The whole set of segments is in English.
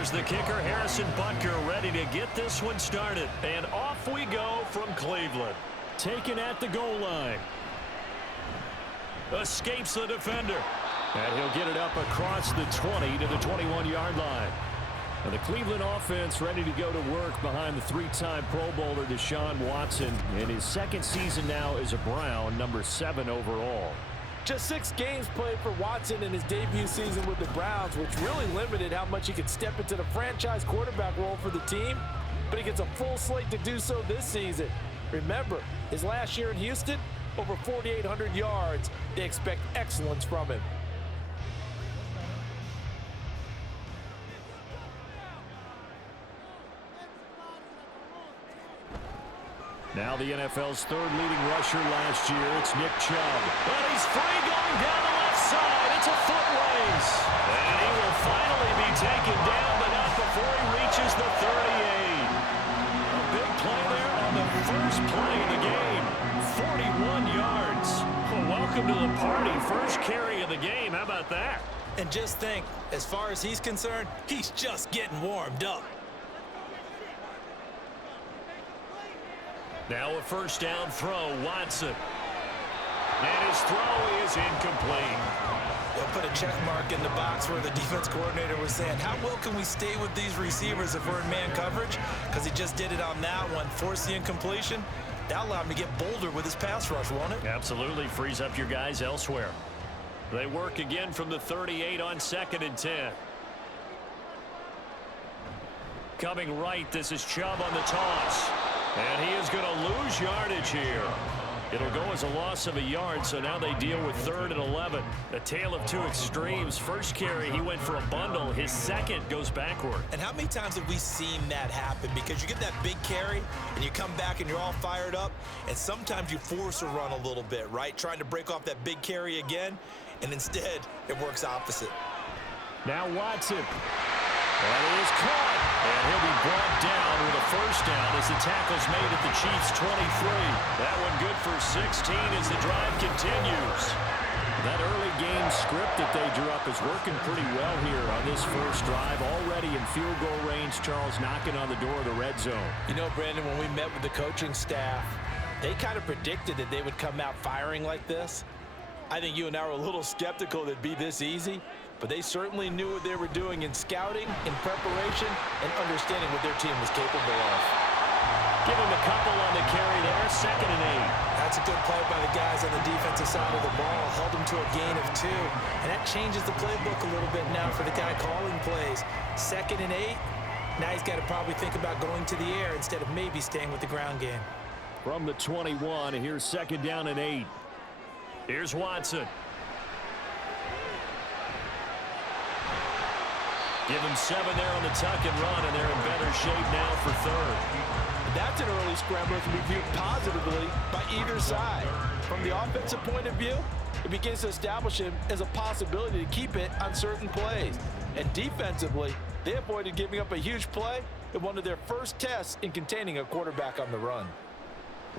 Here's the kicker, Harrison Butker, ready to get this one started. And off we go from Cleveland. Taken at the goal line. Escapes the defender. And he'll get it up across the 20 to the 21-yard line. And the Cleveland offense ready to go to work behind the three-time Pro Bowler Deshaun Watson in his second season now as a Brown, number 7 overall. Just 6 games played for Watson in his debut season with the Browns, which really limited how much he could step into the franchise quarterback role for the team. But he gets a full slate to do so this season. Remember, his last year in Houston, over 4,800 yards. They expect excellence from him. Now the NFL's third leading rusher last year. It's Nick Chubb. But he's free going down the left side. It's a foot race. And he will finally be taken down, but not before he reaches the 38. A big play there on the first play of the game. 41 yards. Well, welcome to the party. First carry of the game. How about that? And just think, as far as he's concerned, he's just getting warmed up. Now a first down throw, Watson. And his throw is incomplete. They'll put a check mark in the box where the defense coordinator was saying, how well can we stay with these receivers if we're in man coverage? Because he just did it on that one, forced the incompletion. That allowed him to get bolder with his pass rush, won't it? Absolutely, frees up your guys elsewhere. They work again from the 38 on 2nd and 10. Coming right, this is Chubb on the toss. And he is going to lose yardage here. It'll go as a loss of a yard, so now they deal with 3rd and 11. A tale of two extremes. First carry, he went for a bundle. His second goes backward. And how many times have we seen that happen? Because you get that big carry, and you come back and you're all fired up, and sometimes you force a run a little bit, right? Trying to break off that big carry again, and instead it works opposite. Now Watson. And he is caught. And he'll be brought down with a first down as the tackle's made at the Chiefs' 23. That one good for 16 as the drive continues. That early game script that they drew up is working pretty well here on this first drive. Already in field goal range, Charles knocking on the door of the red zone. You know, Brandon, when we met with the coaching staff, they kind of predicted that they would come out firing like this. I think you and I were a little skeptical that it'd be this easy. But they certainly knew what they were doing in scouting, in preparation, and understanding what their team was capable of. Give him a couple on the carry there, 2nd and 8. That's a good play by the guys on the defensive side of the ball. Held them to a gain of 2. And that changes the playbook a little bit now for the guy calling plays. 2nd and 8. Now he's got to probably think about going to the air instead of maybe staying with the ground game. From the 21, here's 2nd down and 8. Here's Watson. Give him 7 there on the tuck and run, and they're in better shape now for 3rd. That's an early scrambler that can be viewed positively by either side. From the offensive point of view, it begins to establish him as a possibility to keep it on certain plays. And defensively, they avoided giving up a huge play in one of their first tests in containing a quarterback on the run.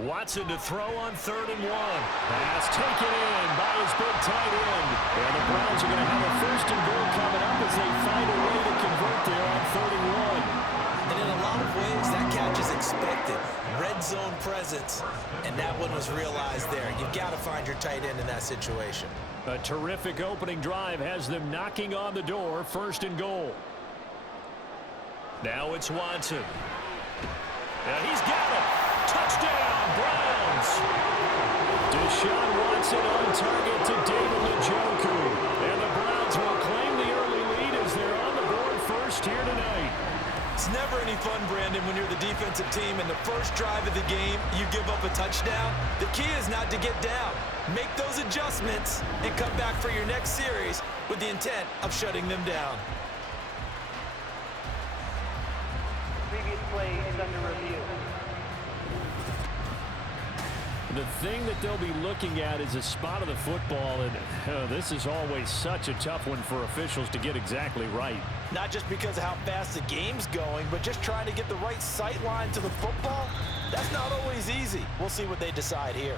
Watson to throw on 3rd and 1. Pass taken in by his big tight end. And the Browns are going to have a 1st and goal coming up as they find a way to convert there on 3rd and 1. And in a lot of ways, that catch is expected. Red zone presence, and that one was realized there. You've got to find your tight end in that situation. A terrific opening drive has them knocking on the door, 1st and goal. Now it's Watson. And he's got it. Touchdown, Browns. Deshaun Watson on target to David Njoku. And the Browns will claim the early lead as they're on the board first here tonight. It's never any fun, Brandon, when you're the defensive team and the first drive of the game, you give up a touchdown. The key is not to get down. Make those adjustments and come back for your next series with the intent of shutting them down. Previous play is under review. The thing that they'll be looking at is a spot of the football, and this is always such a tough one for officials to get exactly right. Not just because of how fast the game's going, but just trying to get the right sight line to the football. That's not always easy. We'll see what they decide here.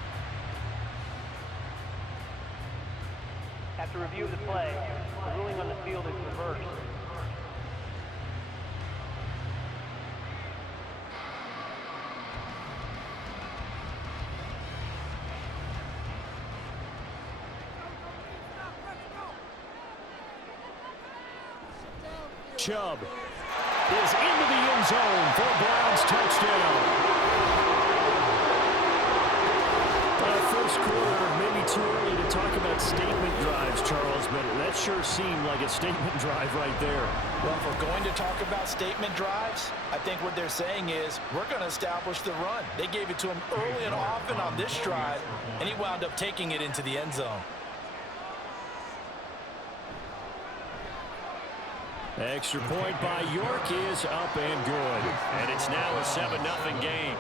After review of the play, the ruling on the field is reversed. Chubb is into the end zone for a Browns touchdown. First quarter, maybe too early to talk about statement drives, Charles, but that sure seemed like a statement drive right there. Well, if we're going to talk about statement drives, I think what they're saying is we're going to establish the run. They gave it to him early and often on this drive, and he wound up taking it into the end zone. Extra point by York is up and good. And it's now a 7-0 game.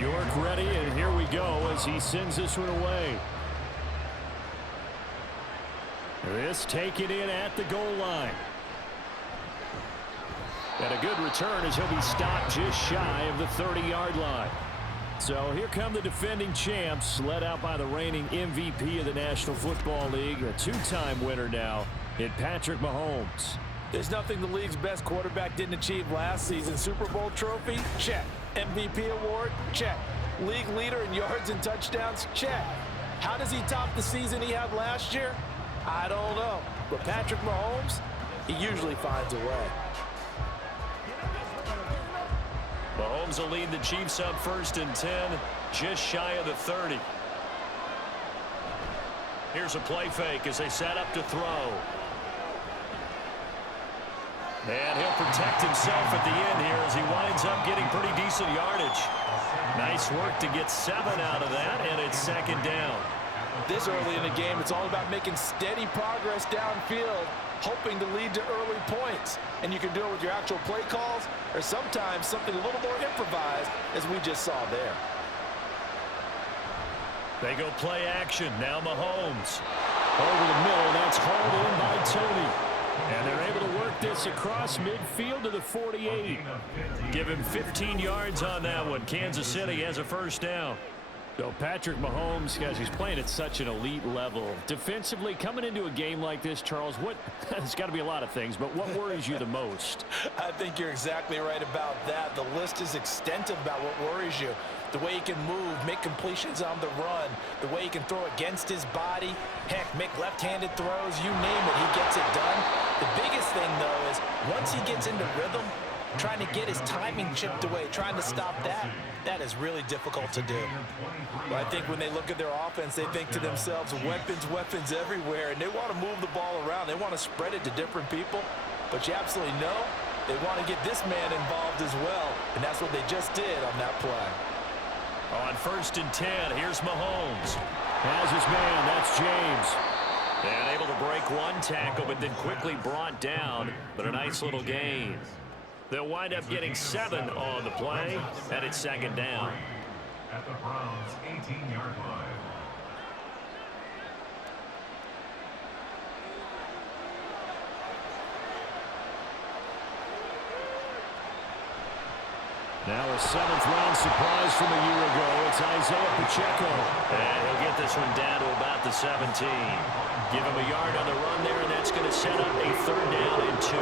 York ready, and here we go as he sends this one away. This taken in at the goal line. And a good return as he'll be stopped just shy of the 30-yard line. So here come the defending champs, led out by the reigning MVP of the National Football League, a two-time winner now in Patrick Mahomes. There's nothing the league's best quarterback didn't achieve last season. Super Bowl trophy? Check. MVP award? Check. League leader in yards and touchdowns? Check. How does he top the season he had last year? I don't know. But Patrick Mahomes, he usually finds a way. Mahomes will lead the Chiefs up 1st and 10, just shy of the 30. Here's a play fake as they set up to throw. And he'll protect himself at the end here as he winds up getting pretty decent yardage. Nice work to get 7 out of that, and it's 2nd down. This early in the game, it's all about making steady progress downfield, hoping to lead to early points. And you can do it with your actual play calls, or sometimes something a little more improvised, as we just saw there. They go play action. Now Mahomes. Over the middle, that's hauled in by Tony. And they're able to work this across midfield to the 48. Give him 15 yards on that one. Kansas City has a 1st down. So Patrick Mahomes, guys, he's playing at such an elite level. Defensively, coming into a game like this, Charles, there's got to be a lot of things, but what worries you the most? I think you're exactly right about that. The list is extensive about what worries you. The way he can move, make completions on the run, the way he can throw against his body, heck, make left-handed throws, you name it, he gets it done. The biggest thing, though, is once he gets into rhythm, trying to get his timing chipped away, trying to stop that is really difficult to do. But I think when they look at their offense, they think to themselves, weapons everywhere, and they want to move the ball around. They want to spread it to different people. But you absolutely know they want to get this man involved as well, and that's what they just did on that play. On 1st and 10, here's Mahomes. Has his man, that's James. And able to break one tackle, but then quickly brought down. But a nice little gain. They'll wind up getting 7 on the play, and it's 2nd down. At the Browns' 18-yard line. Now a 7th-round surprise from a year ago. It's Isaiah Pacheco. And he'll get this one down to about the 17. Give him a yard on the run there, and that's going to set up a 3rd down and 2.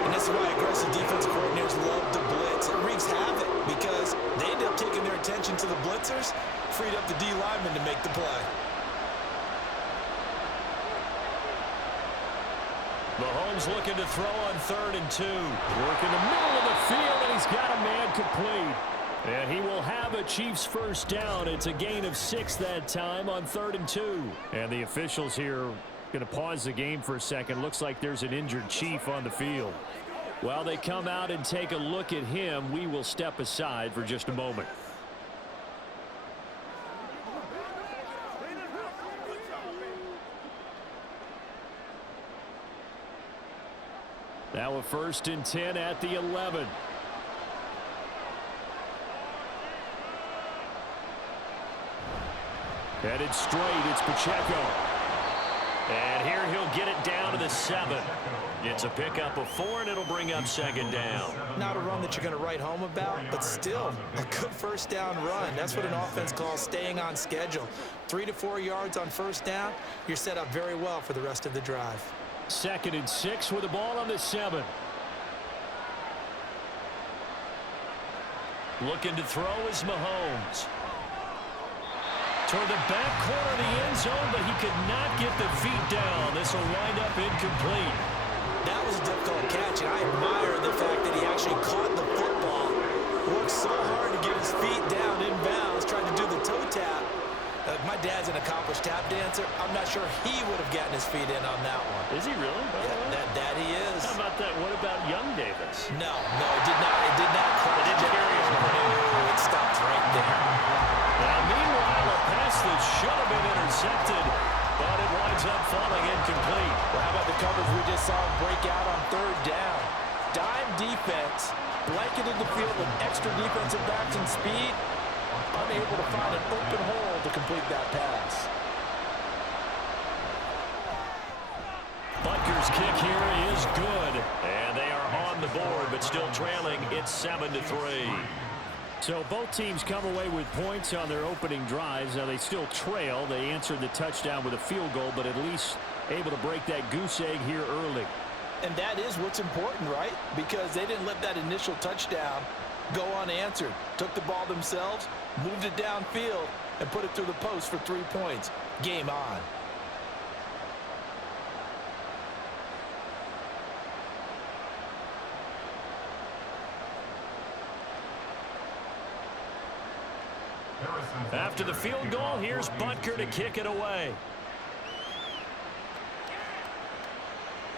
And this is why aggressive defensive coordinators love to blitz. It wreaks havoc because they end up taking their attention to the blitzers, freed up the D lineman to make the play. Mahomes looking to throw on 3rd and 2. Work in the middle of the field, and he's got a man complete. And he will have a Chiefs 1st down. It's a gain of 6 that time on 3rd and 2. And the officials here going to pause the game for a second. Looks like there's an injured Chief on the field. While they come out and take a look at him, we will step aside for just a moment. Now a 1st and 10 at the 11. Headed straight, it's Pacheco. And here he'll get it down to the 7. It's a pickup of 4, and it'll bring up 2nd down. Not a run that you're going to write home about, but still a good first down run. That's what an offense calls staying on schedule. 3 to 4 yards on first down, you're set up very well for the rest of the drive. 2nd and 6 with the ball on the 7. Looking to throw is Mahomes. Toward the back corner of the end zone, but he could not get the feet down. This will wind up incomplete. That was a difficult catch, and I admire the fact that he actually caught the football. Worked so hard to get his feet down inbounds, tried to do the toe tap. My dad's an accomplished tap dancer. I'm not sure he would have gotten his feet in on that one. Is he really? Yeah, that he is. How about that? What about young Davis? No, it did not. It did not cross. It didn't carry him. No, it stopped right there. Now, meanwhile, a pass that should have been intercepted, but it winds up falling incomplete. Well, how about the coverage we just saw him break out on 3rd down? Dime defense, blanketed the field with extra defensive backs and speed, unable to find an open hole to complete that pass. Butker's kick here is good, and they are on the board, but still trailing. It's 7-3. So both teams come away with points on their opening drives. Now they still trail. They answered the touchdown with a field goal, but at least able to break that goose egg here early. And that is what's important, right? Because they didn't let that initial touchdown go unanswered. Took the ball themselves, moved it downfield, and put it through the post for 3 points. Game on. After the field goal, here's Butker to kick it away.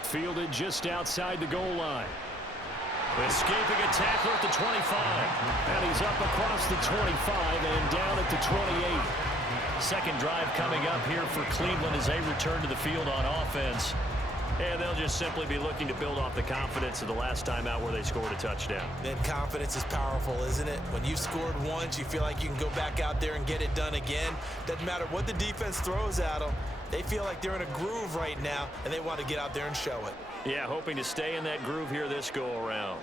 Fielded just outside the goal line. Escaping a tackler at the 25. And he's up across the 25 and down at the 28. Second drive coming up here for Cleveland as they return to the field on offense. And they'll just simply be looking to build off the confidence of the last time out where they scored a touchdown. And confidence is powerful, isn't it? When you scored once, you feel like you can go back out there and get it done again. Doesn't matter what the defense throws at them. They feel like they're in a groove right now, and they want to get out there and show it. Yeah, hoping to stay in that groove here this go-around.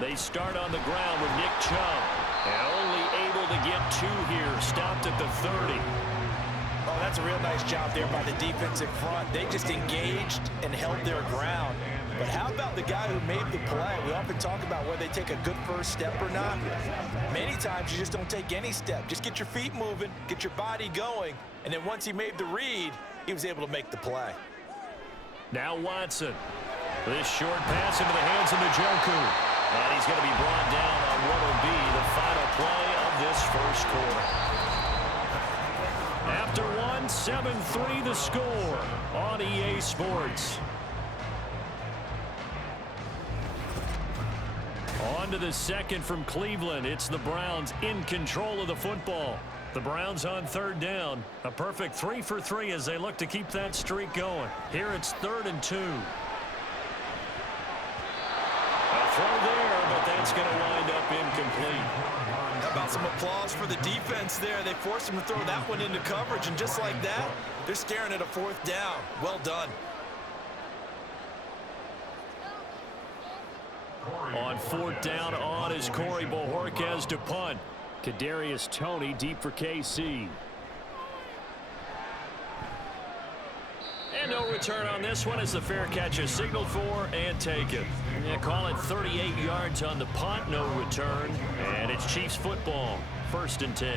They start on the ground with Nick Chubb. And only able to get 2 here. Stopped at the 30. Oh, that's a real nice job there by the defensive front. They just engaged and held their ground. But how about the guy who made the play? We often talk about whether they take a good first step or not. Many times you just don't take any step. Just get your feet moving, get your body going, and then once he made the read, he was able to make the play. Now Watson. This short pass into the hands of Njoku. And he's going to be brought down on what will be the final play of this first quarter. After 7-3 the score on EA Sports. On to the second from Cleveland. It's the Browns in control of the football. The Browns on 3rd down. A perfect 3 for 3 as they look to keep that streak going. Here it's 3rd and 2. A throw there, but that's going to wind up incomplete. How about some applause for the defense there? They forced him to throw that one into coverage, and just like that, they're staring at a 4th down. Well done. On 4th down on is Corey Bojorquez to punt. Kadarius Toney deep for KC. And no return on this one as the fair catch is signaled for and taken. Yeah, call it 38 yards on the punt, no return. And it's Chiefs football, 1st and 10.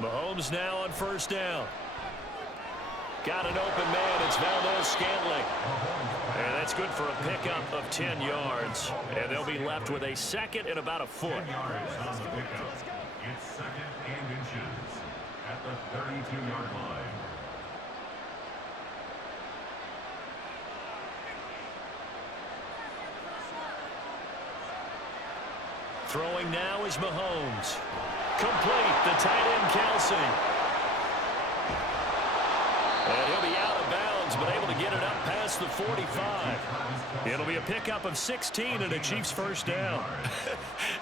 Mahomes now on 1st down. Got an open man. It's Valdez-Scantling. And that's good for a pickup of 10 yards. And they'll be left with a 2nd and about a foot. 10 yards on the pickup. It's 2nd and inches at the 32-yard line. Throwing now is Mahomes. Complete. The tight end, Kelsey. And he'll be out of bounds, but able to get it up past the 45. It'll be a pickup of 16 and a Chiefs first down.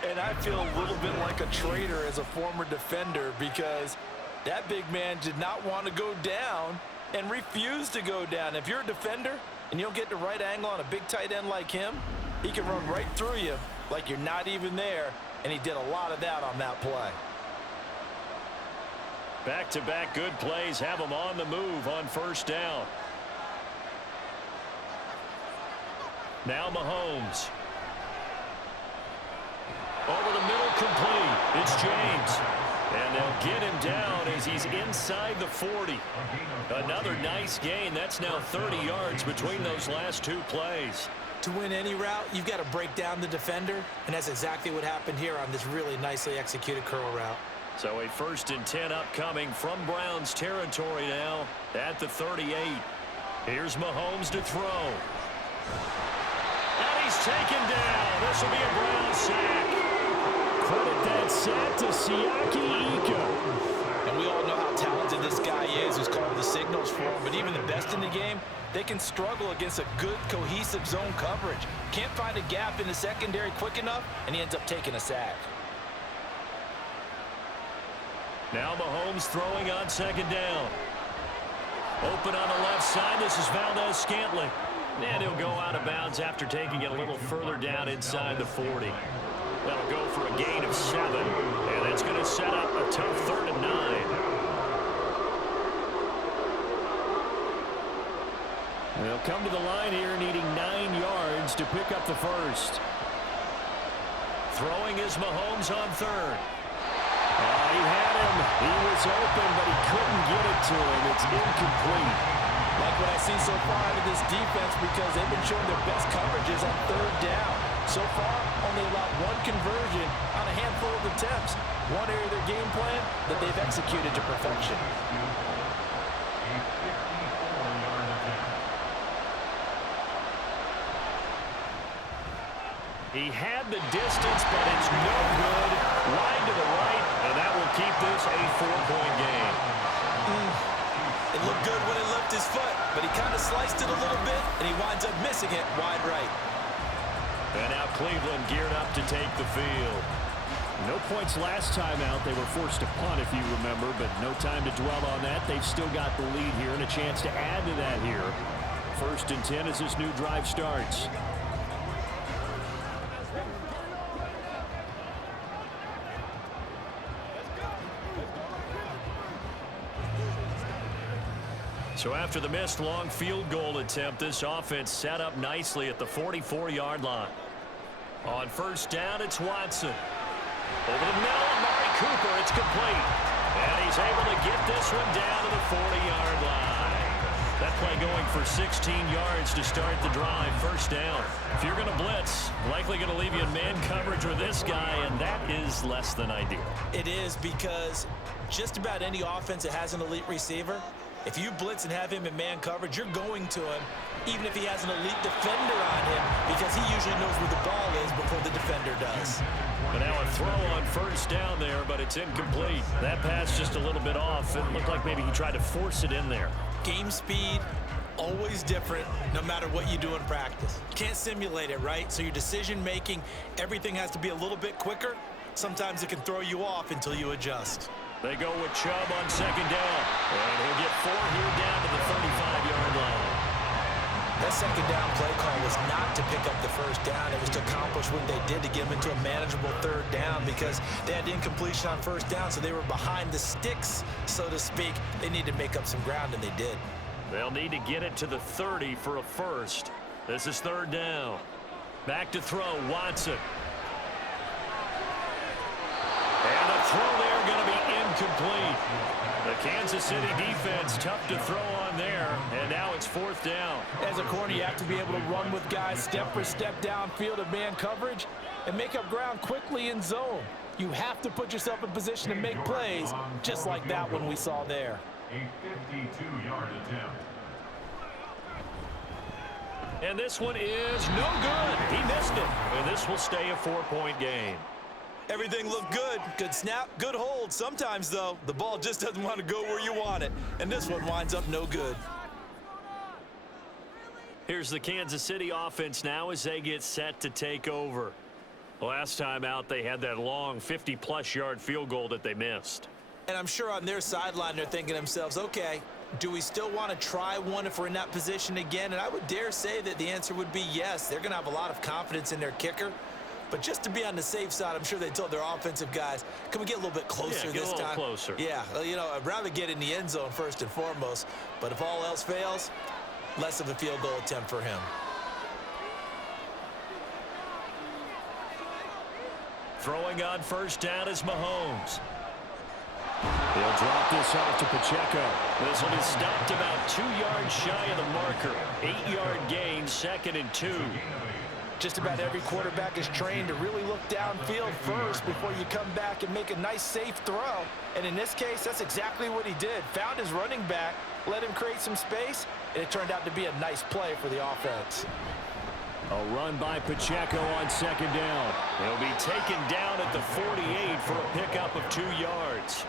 And I feel a little bit like a traitor as a former defender because that big man did not want to go down and refused to go down. If you're a defender and you don't get the right angle on a big tight end like him, he can run right through you like you're not even there, and he did a lot of that on that play. Back-to-back good plays have him on the move on first down. Now Mahomes. Over the middle, complete. It's James. And they'll get him down as he's inside the 40. Another nice gain. That's now 30 yards between those last two plays. To win any route, you've got to break down the defender, and that's exactly what happened here on this really nicely executed curl route. So a 1st and 10 upcoming from Browns territory now at the 38. Here's Mahomes to throw. And he's taken down. This will be a Browns sack. Credit that sack to Siaki Ika. And we all know how talented this guy is who's calling the signals for him, but even the best in the game, they can struggle against a good, cohesive zone coverage. Can't find a gap in the secondary quick enough, and he ends up taking a sack. Now Mahomes throwing on 2nd down. Open on the left side. This is Valdez-Scantling. And he'll go out of bounds after taking it a little further down inside the 40. That'll go for a gain of 7. And that's going to set up a tough 3rd and 9. They'll come to the line here needing 9 yards to pick up the first. Throwing is Mahomes on 3rd. He had him. He was open, but he couldn't get it to him. It's incomplete. Like what I see so far out of this defense because they've been showing their best coverages on 3rd down. So far, only allowed 1 conversion on a handful of attempts. One area of their game plan that they've executed to perfection. He had the distance, but it's no good. Wide to the right, and that will keep this a 4-point game. It looked good when it left his foot, but he kind of sliced it a little bit, and he winds up missing it wide right. And now Cleveland geared up to take the field. No points last time out. They were forced to punt, if you remember, but no time to dwell on that. They've still got the lead here and a chance to add to that here. 1st and 10 as this new drive starts. So after the missed long field goal attempt, this offense set up nicely at the 44-yard line. On 1st down, it's Watson. Over the middle, Amari Cooper, it's complete. And he's able to get this one down to the 40-yard line. That play going for 16 yards to start the drive. 1st down. If you're going to blitz, likely going to leave you in man coverage with this guy, and that is less than ideal. It is because just about any offense that has an elite receiver, if you blitz and have him in man coverage, you're going to him, even if he has an elite defender on him, because he usually knows where the ball is before the defender does. But now a throw on 1st down there, but it's incomplete. That pass just a little bit off. It looked like maybe he tried to force it in there. Game speed, always different, no matter what you do in practice. Can't simulate it, right? So your decision making, everything has to be a little bit quicker. Sometimes it can throw you off until you adjust. They go with Chubb on 2nd down. And he'll get 4 here down to the 35-yard line. That 2nd down play call was not to pick up the 1st down. It was to accomplish what they did to get them into a manageable 3rd down because they had incompletion on 1st down, so they were behind the sticks, so to speak. They needed to make up some ground, and they did. They'll need to get it to the 30 for a first. This is 3rd down. Back to throw, Watson. And a throw there going to be incomplete. The Kansas City defense tough to throw on there, and now it's 4th down. As a corner, you have to be able to run with guys step for step downfield of man coverage and make up ground quickly in zone. You have to put yourself in position to make plays, just like that one we saw there. A 52-yard attempt. And this one is no good. He missed it, and this will stay a 4-point game. Everything looked good. Good snap, good hold. Sometimes, though, the ball just doesn't want to go where you want it. And this one winds up no good. Here's the Kansas City offense now as they get set to take over. Last time out, they had that long 50-plus yard field goal that they missed. And I'm sure on their sideline they're thinking to themselves, okay, do we still want to try one if we're in that position again? And I would dare say that the answer would be yes. They're going to have a lot of confidence in their kicker. But just to be on the safe side, I'm sure they told their offensive guys, can we get a little bit closer this time? Get a little closer. Yeah, you know, I'd rather get in the end zone first and foremost. But if all else fails, less of a field goal attempt for him. Throwing on first down is Mahomes. He'll drop this off to Pacheco. This one is stopped about 2 yards shy of the marker. 8-yard gain, 2nd and 2. Just about every quarterback is trained to really look downfield first before you come back and make a nice, safe throw. And in this case, that's exactly what he did. Found his running back, let him create some space, and it turned out to be a nice play for the offense. A run by Pacheco on 2nd down. He'll be taken down at the 48 for a pickup of 2 yards.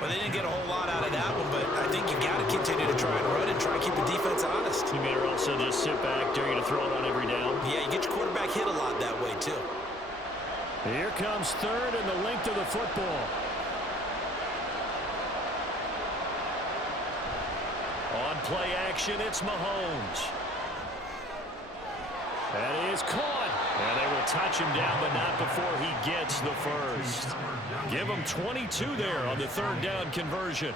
Well, they didn't get a whole lot out of that one, but I think you've got to continue to try and run and try and keep the defense honest. You may also just sit back, dare you to throw it on every down. Yeah, you get your quarterback hit a lot that way, too. Here comes 3rd and the length of the football. On play action, it's Mahomes. That is caught. And they will touch him down, but not before he gets the first. Give him 22 there on the 3rd down conversion.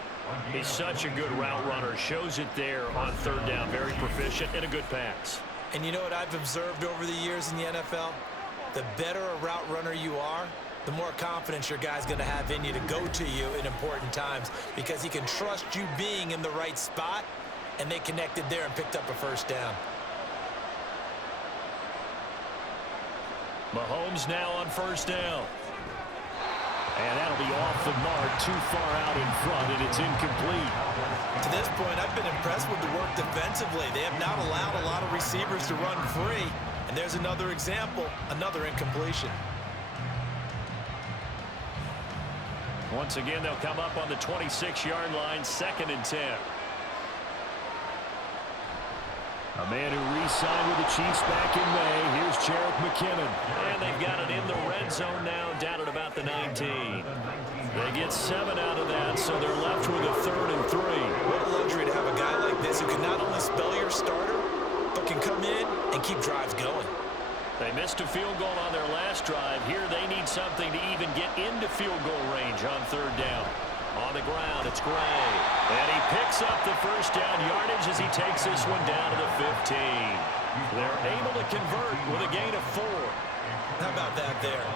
He's such a good route runner. Shows it there on 3rd down. Very proficient and a good pass. And you know what I've observed over the years in the NFL? The better a route runner you are, the more confidence your guy's going to have in you to go to you in important times because he can trust you being in the right spot, and they connected there and picked up a first down. Mahomes now on first down. And that'll be off the mark, too far out in front, and it's incomplete. To this point, I've been impressed with the work defensively. They have not allowed a lot of receivers to run free. And there's another example, another incompletion. Once again, they'll come up on the 26-yard line, 2nd and 10. A man who re-signed with the Chiefs back in May. Here's Jerick McKinnon. And they've got it in the red zone now, down at about the 19. They get 7 out of that, so they're left with a 3rd and 3. What a luxury to have a guy like this who can not only spell your starter, but can come in and keep drives going. They missed a field goal on their last drive. Here they need something to even get into field goal range on 3rd down. On the ground, it's Gray. And he picks up the first down yardage as he takes this one down to the 15. They're able to convert with a gain of 4. How about that there?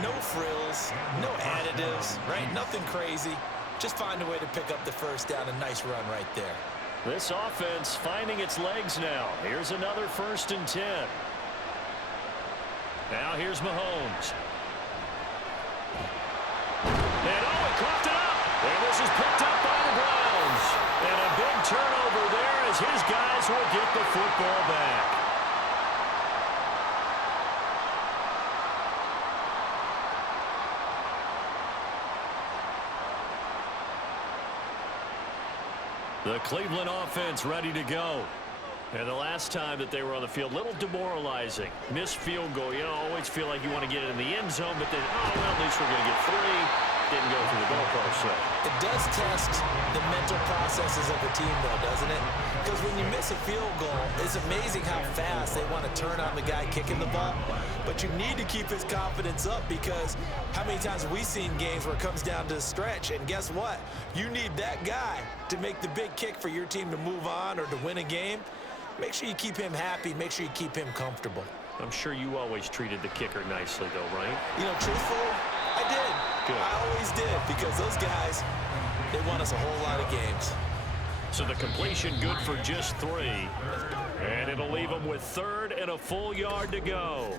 No frills, no additives, right? Nothing crazy. Just find a way to pick up the first down. A nice run right there. This offense finding its legs now. Here's another 1st and 10. Now here's Mahomes. And oh, he coughed it up. And this is picked up by the Browns. And a big turnover there as his guys will get the football back. The Cleveland offense ready to go. And the last time that they were on the field, a little demoralizing. Missed field goal. You know, always feel like you want to get it in the end zone, but then, oh, well, at least we're going to get 3. Didn't go through the goalpost, so. It does test the mental processes of a team, though, doesn't it? Because when you miss a field goal, it's amazing how fast they want to turn on the guy kicking the ball. But you need to keep his confidence up because how many times have we seen games where it comes down to the stretch? And guess what? You need that guy to make the big kick for your team to move on or to win a game. Make sure you keep him happy. Make sure you keep him comfortable. I'm sure you always treated the kicker nicely, though, right? You know, truthfully, I did. Good. I always did because those guys, they won us a whole lot of games. So the completion good for just 3. And it'll leave them with 3rd and a full yard to go.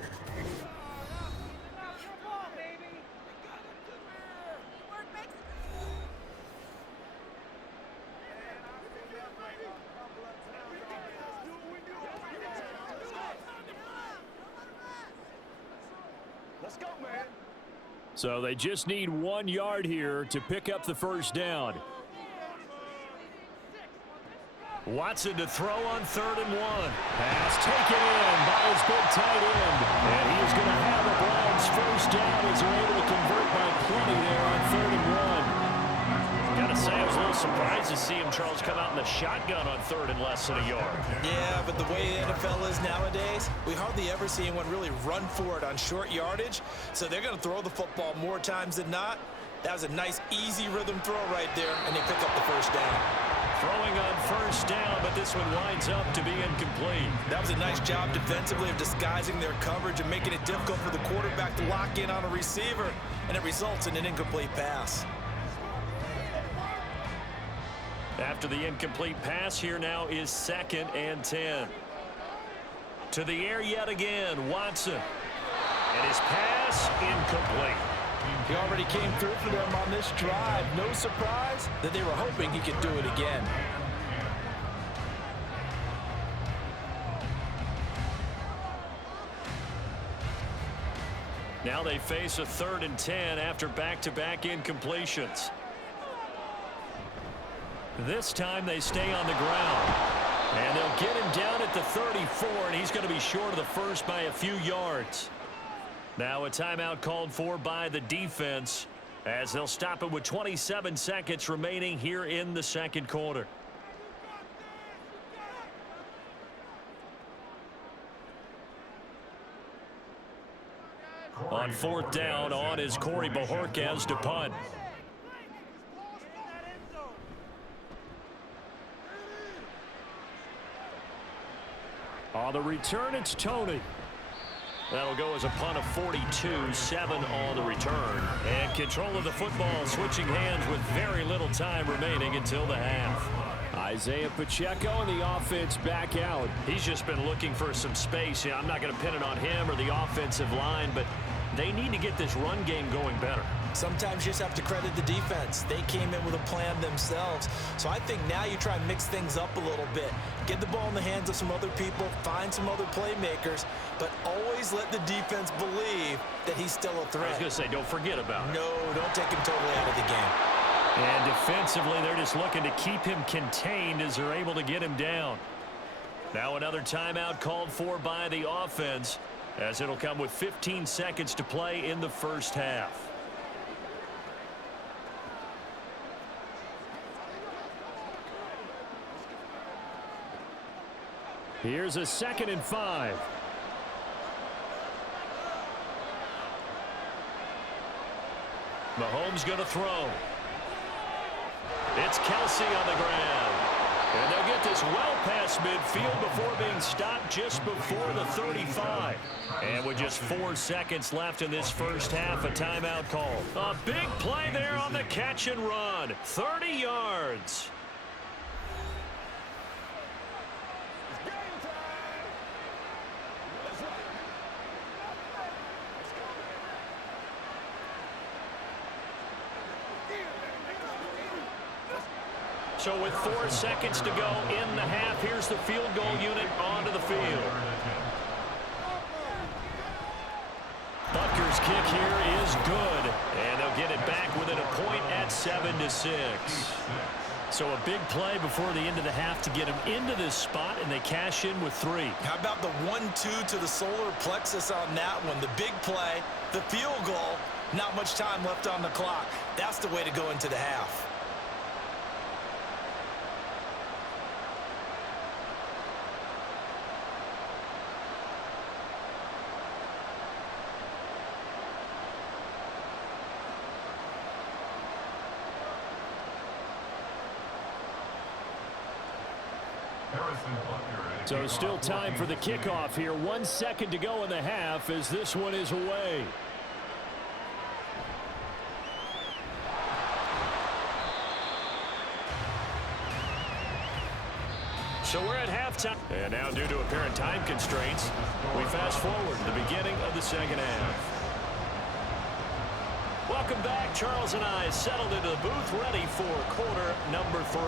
Let's go, man. So they just need 1 yard here to pick up the first down. Watson to throw on 3rd and 1. Pass taken in by his big tight end. And he is going to have the Browns first down as they're able to convert by plenty there on 3rd and 1. Got to say, I was a little surprised to see him, Charles, come out in the shotgun on 3rd and less than a yard. Yeah, but the way the NFL is nowadays, we hardly ever see anyone really run for it on short yardage. So they're going to throw the football more times than not. That was a nice, easy rhythm throw right there, and they pick up the first down. Throwing on first down, but this one winds up to be incomplete. That was a nice job defensively of disguising their coverage and making it difficult for the quarterback to lock in on a receiver, and it results in an incomplete pass. After the incomplete pass, here now is 2nd and 10. To the air yet again, Watson. And his pass incomplete. He already came through for them on this drive. No surprise that they were hoping he could do it again. Now they face a 3rd and 10 after back-to-back incompletions. This time they stay on the ground. And they'll get him down at the 34, and he's going to be short of the first by a few yards. Now a timeout called for by the defense as they'll stop it with 27 seconds remaining here in the second quarter. On 4th down, on is Corey Bojorquez to punt. On the return, it's Tony. That'll go as a punt of 42, 7 on the return. And control of the football switching hands with very little time remaining until the half. Isaiah Pacheco and the offense back out. He's just been looking for some space. I'm not going to pin it on him or the offensive line, but they need to get this run game going better. Sometimes you just have to credit the defense. They came in with a plan themselves. So I think now you try and mix things up a little bit. Get the ball in the hands of some other people, find some other playmakers, but always let the defense believe that he's still a threat. I was going to say, don't forget about it. No, don't take him totally out of the game. And defensively, they're just looking to keep him contained as they're able to get him down. Now another timeout called for by the offense, as it'll come with 15 seconds to play in the first half. Here's a 2nd and 5. Mahomes going to throw. It's Kelsey on the ground. And they'll get this well past midfield before being stopped just before the 35. And with just 4 seconds left in this first half, a timeout call. A big play there on the catch and run. 30 yards. So with 4 seconds to go in the half, here's the field goal unit onto the field. Butker's kick here is good, and they'll get it back within a point at 7-6. So a big play before the end of the half to get them into this spot, and they cash in with 3. How about the 1-2 to the solar plexus on that one? The big play, the field goal, not much time left on the clock. That's the way to go into the half. So still time for the kickoff here. 1 second to go in the half as this one is away. So we're at halftime. And now due to apparent time constraints, we fast forward to the beginning of the second half. Welcome back. Charles and I settled into the booth ready for quarter number 3.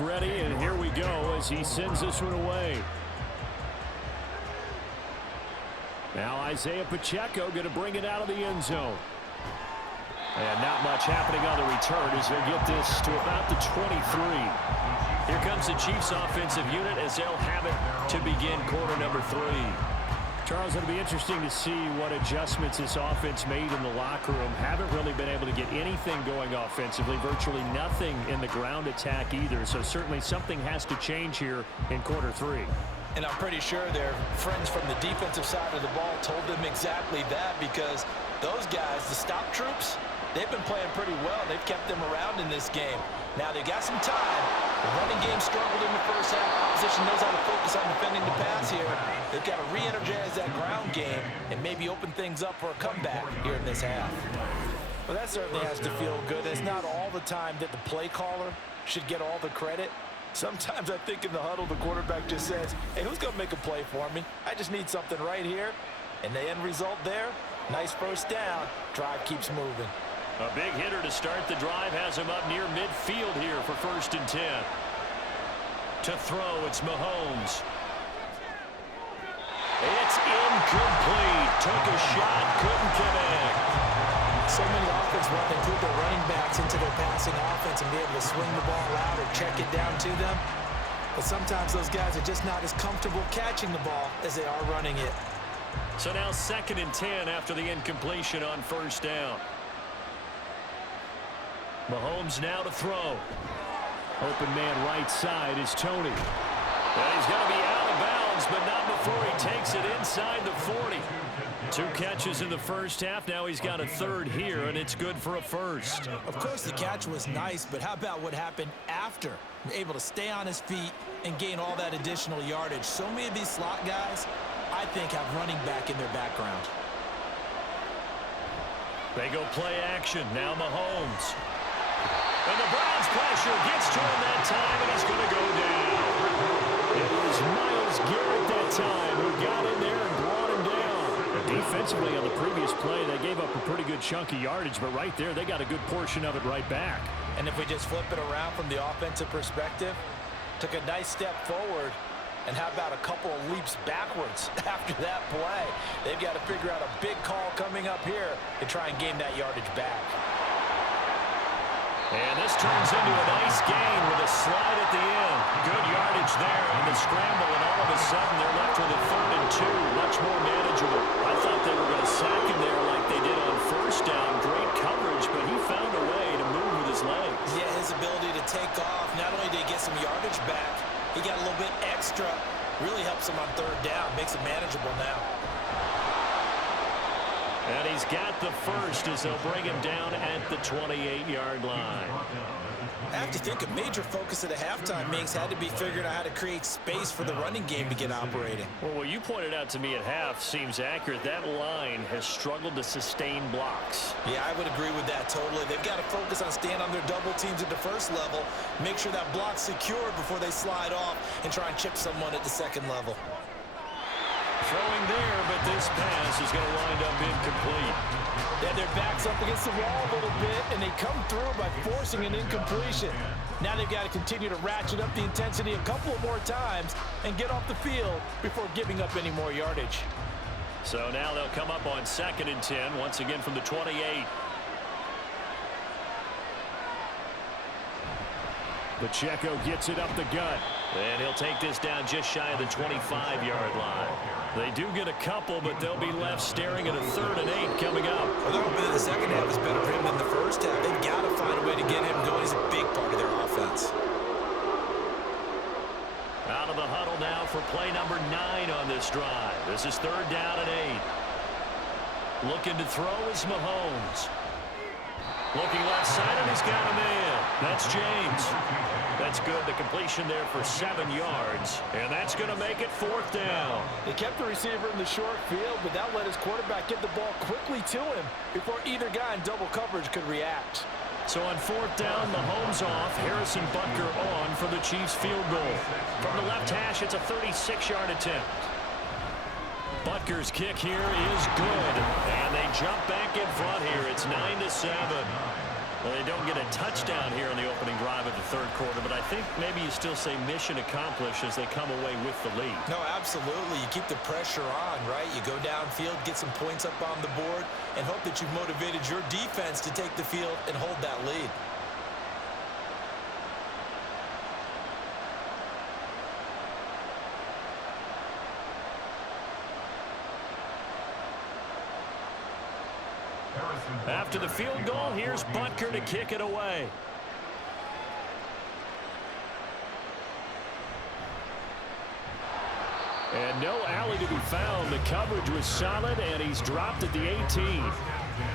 ready, and here we go as he sends this one away. Now Isaiah Pacheco going to bring it out of the end zone. And not much happening on the return as they'll get this to about the 23. Here comes the Chiefs offensive unit as they'll have it to begin quarter number 3. Charles, it'll be interesting to see what adjustments this offense made in the locker room. Haven't really been able to get anything going offensively, virtually nothing in the ground attack either. So certainly something has to change here in quarter 3. And I'm pretty sure their friends from the defensive side of the ball told them exactly that, because those guys, the stop troops, they've been playing pretty well. They've kept them around in this game. Now they've got some time. The running game struggled in the first half. Opposition knows how to focus on defending the pass here. They've got to re-energize that ground game and maybe open things up for a comeback here in this half. Well, that certainly has to feel good. It's not all the time that the play caller should get all the credit. Sometimes I think in the huddle, the quarterback just says, hey, who's going to make a play for me? I just need something right here. And the end result there, nice first down. Drive keeps moving. A big hitter to start the drive has him up near midfield here for 1st and 10. To throw, it's Mahomes. It's incomplete. Took a shot, couldn't connect. So many offenses want to include their running backs into their passing offense and be able to swing the ball out or check it down to them. But sometimes those guys are just not as comfortable catching the ball as they are running it. So now 2nd and 10 after the incompletion on 1st down. Mahomes now to throw. Open man right side is Tony. And he's going to be out of bounds, but not before he takes it inside the 40. 2 catches in the first half. Now he's got a 3rd here, and it's good for a 1st. Of course, the catch was nice, but how about what happened after? Able to stay on his feet and gain all that additional yardage. So many of these slot guys, I think, have running back in their background. They go play action. Now Mahomes. And the Browns pressure gets to him that time, and he's going to go down. It was Myles Garrett that time who got in there and brought him down. Defensively on the previous play, they gave up a pretty good chunk of yardage, but right there, they got a good portion of it right back. And if we just flip it around from the offensive perspective, took a nice step forward, and how about a couple of leaps backwards after that play? They've got to figure out a big call coming up here to try and gain that yardage back. And this turns into a nice gain with a slide at the end. Good yardage there on the scramble, and all of a sudden they're left with a 3rd and 2. Much more manageable. I thought they were going to sack him there like they did on 1st down. Great coverage, but he found a way to move with his legs. Yeah, his ability to take off. Not only did he get some yardage back, he got a little bit extra. Really helps him on 3rd down. Makes it manageable now. And he's got the 1st as they'll bring him down at the 28-yard line. I have to think a major focus of the halftime meetings had to be figuring out how to create space for the running game to get operating. Well, what you pointed out to me at half seems accurate. That line has struggled to sustain blocks. Yeah, I would agree with that totally. They've got to focus on staying on their double teams at the 1st level, make sure that block's secured before they slide off and try and chip someone at the 2nd level. Throwing there, but this pass is going to wind up incomplete. Yeah, their backs up against the wall a little bit, and they come through by forcing an incompletion. Now they've got to continue to ratchet up the intensity a couple of more times and get off the field before giving up any more yardage. So now they'll come up on 2nd and 10, once again from the 28. Pacheco gets it up the gut. And he'll take this down just shy of the 25-yard line. They do get a couple, but they'll be left staring at a 3rd and 8 coming up. Well, they're hoping that the 2nd half is better for him than the 1st half. They've got to find a way to get him going. He's a big part of their offense. Out of the huddle now for play number 9 on this drive. This is 3rd down and 8. Looking to throw is Mahomes. Looking left side, and he's got a man. That's James. That's good. The completion there for 7 yards. And that's going to make it 4th down. They kept the receiver in the short field, but that let his quarterback get the ball quickly to him before either guy in double coverage could react. So on 4th down, Mahomes off. Harrison Butker on for the Chiefs field goal. From the left hash, it's a 36-yard attempt. Butker's kick here is good. And they jump back in front here. It's 9-7. Well, they don't get a touchdown here in the opening drive of the third quarter, but I think maybe you still say mission accomplished as they come away with the lead. No, absolutely. You keep the pressure on, right? You go downfield, get some points up on the board, and hope that you've motivated your defense to take the field and hold that lead. After the field goal, here's Butker to kick it away. And no alley to be found. The coverage was solid, and he's dropped at the 18.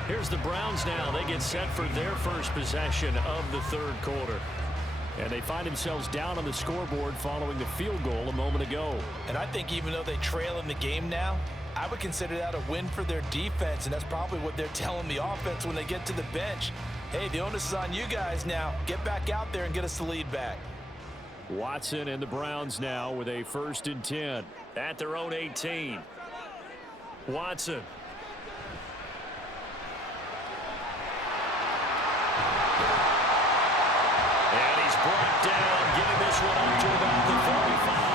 Here's the Browns now. They get set for their first possession of the third quarter. And they find themselves down on the scoreboard following the field goal a moment ago. And I think even though they trail in the game now, I would consider that a win for their defense, and that's probably what they're telling the offense when they get to the bench. Hey, the onus is on you guys now. Get back out there and get us the lead back. Watson and the Browns now with a 1st and 10 at their own 18. Watson. And he's brought down, giving this one up to about the 45.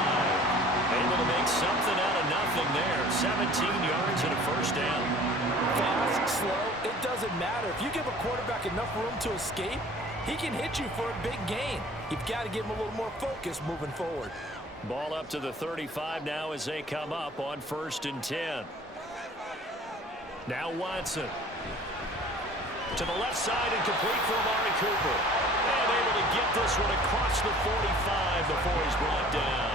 Able to make something out of nothing there. 17 yards and a first down. Fast, slow, it doesn't matter. If you give a quarterback enough room to escape, he can hit you for a big gain. You've got to give him a little more focus moving forward. Ball up to the 35 now as they come up on 1st and 10. Now Watson. To the left side and complete for Amari Cooper. And able to get this one across the 45 before he's brought down.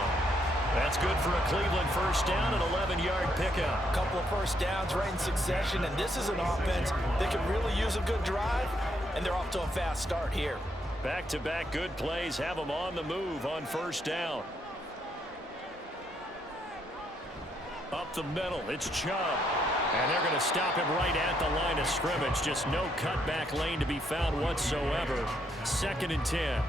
That's good for a Cleveland first down, an 11-yard pickup. A couple of first downs right in succession, and this is an offense that can really use a good drive, and they're off to a fast start here. Back-to-back good plays have them on the move on first down. Up the middle, it's Chubb. And they're going to stop him right at the line of scrimmage. Just no cutback lane to be found whatsoever. 2nd and 10.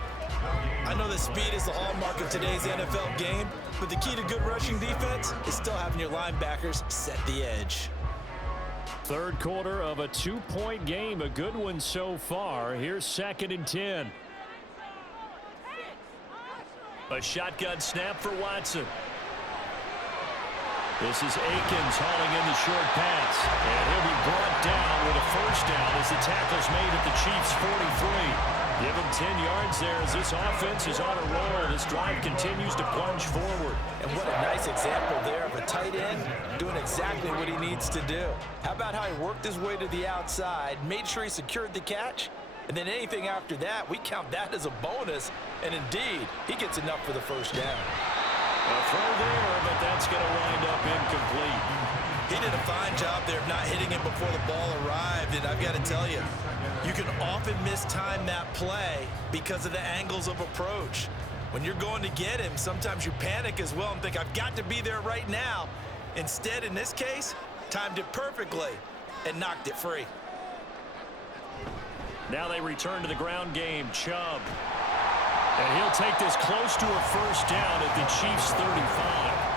I know that speed is the hallmark of today's NFL game, but the key to good rushing defense is still having your linebackers set the edge. Third quarter of a 2-point game. A good one so far. Here's 2nd and 10. A shotgun snap for Watson. This is Akins hauling in the short pass. And he'll be brought down with a first down as the tackle's made at the Chiefs' 43. Give him 10 yards there as this offense is on a roll. This drive continues to plunge forward. And what a nice example there of a tight end doing exactly what he needs to do. How about how he worked his way to the outside, made sure he secured the catch, and then anything after that, we count that as a bonus. And indeed, he gets enough for the first down. A throw there, but that's going to wind up incomplete. He did a fine job there of not hitting him before the ball arrived, and I've got to tell you, you can often mistime that play because of the angles of approach. When you're going to get him, sometimes you panic as well and think, I've got to be there right now. Instead, in this case, timed it perfectly and knocked it free. Now they return to the ground game. Chubb. And he'll take this close to a first down at the Chiefs' 35.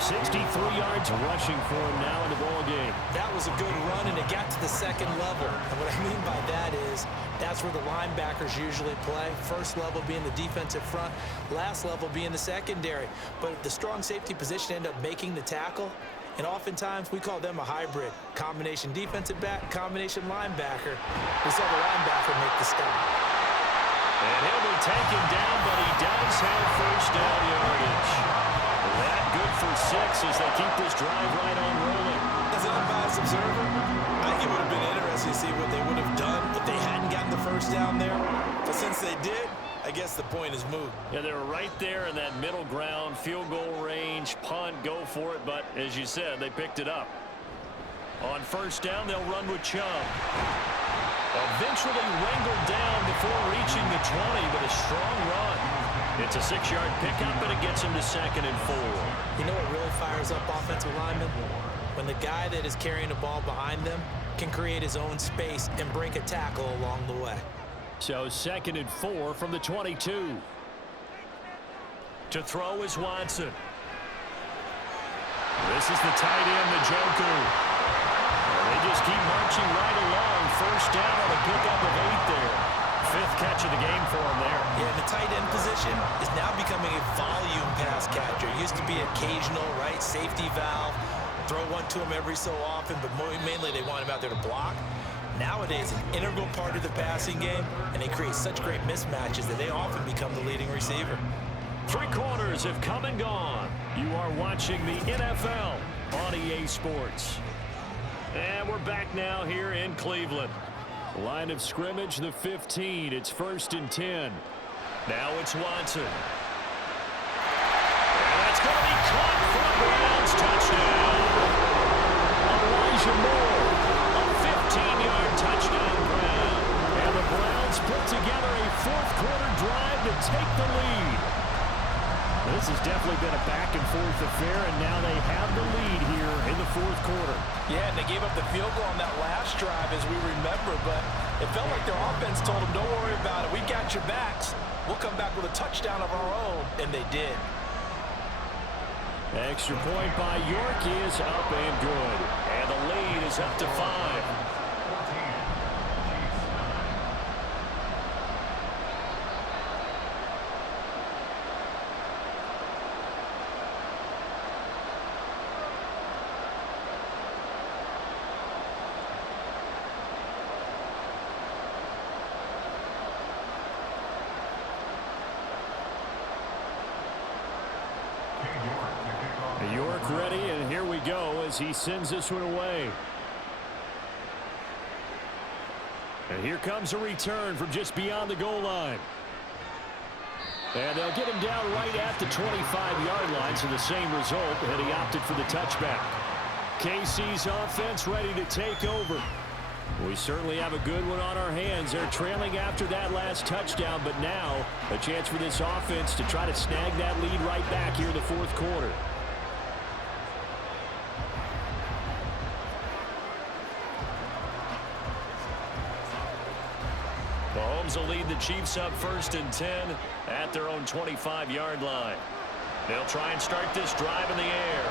63 yards rushing for him now in the ball game. That was a good run, and it got to the second level. And what I mean by that is that's where the linebackers usually play. First level being the defensive front, last level being the secondary. But the strong safety position ended up making the tackle. And oftentimes, we call them a hybrid. Combination defensive back, combination linebacker. We saw the linebacker make the stop. And he'll be taken down, but he does have first down yardage. That good for 6 as they keep this drive right on rolling. As an unbiased observer, I think it would have been interesting to see what they would have done if they hadn't gotten the first down there. But since they did, I guess the point is moot. Yeah, they were right there in that middle ground, field goal range, punt, go for it. But as you said, they picked it up. On first down, they'll run with Chubb. Eventually wrangled down before reaching the 20, but a strong run. It's a 6-yard pickup, and it gets him to 2nd and 4. You know what really fires up offensive linemen? When the guy that is carrying the ball behind them can create his own space and break a tackle along the way. So 2nd and 4 from the 22. To throw is Watson. This is the tight end, Njoku. They just keep marching right along. First down on a pickup of 8 there. 5th catch of the game for him there. Yeah, the tight end position is now becoming a volume pass catcher. It used to be occasional, right, safety valve. Throw one to him every so often, but mainly they want him out there to block. Nowadays, an integral part of the passing game, and they create such great mismatches that they often become the leading receiver. 3 quarters have come and gone. You are watching the NFL on EA Sports. And we're back now here in Cleveland. Line of scrimmage, the 15. It's 1st and 10. Now it's Watson. And that's going to be caught for the Browns. Touchdown. Elijah Moore, a 15-yard touchdown grab. And the Browns put together a 4th quarter drive to take the lead. This has definitely been a back-and-forth affair, and now they have the lead here in the 4th quarter. Yeah, and they gave up the field goal on that last drive, as we remember, but it felt like their offense told them, don't worry about it. We got your backs. We'll come back with a touchdown of our own, and they did. Extra point by York is up and good. And the lead is up to 5. York ready, and here we go as he sends this one away. And here comes a return from just beyond the goal line. And they'll get him down right at the 25-yard line, so the same result, and he opted for the touchback. KC's offense ready to take over. We certainly have a good one on our hands. They're trailing after that last touchdown, but now a chance for this offense to try to snag that lead right back here in the 4th quarter. Mahomes will lead the Chiefs up 1st and 10 at their own 25-yard line. They'll try and start this drive in the air.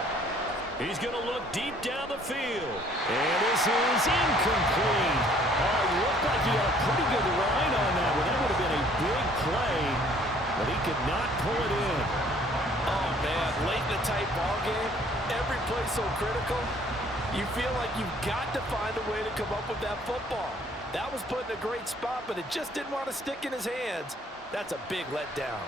He's going to look deep down the field. And this is incomplete. Oh, he looked like he had a pretty good line on that one. That would have been a big play, but he could not pull it in. Oh, man, late in a tight ball game, every play so critical, you feel like you've got to find a way to come up with that football. That was put in a great spot, but it just didn't want to stick in his hands. That's a big letdown.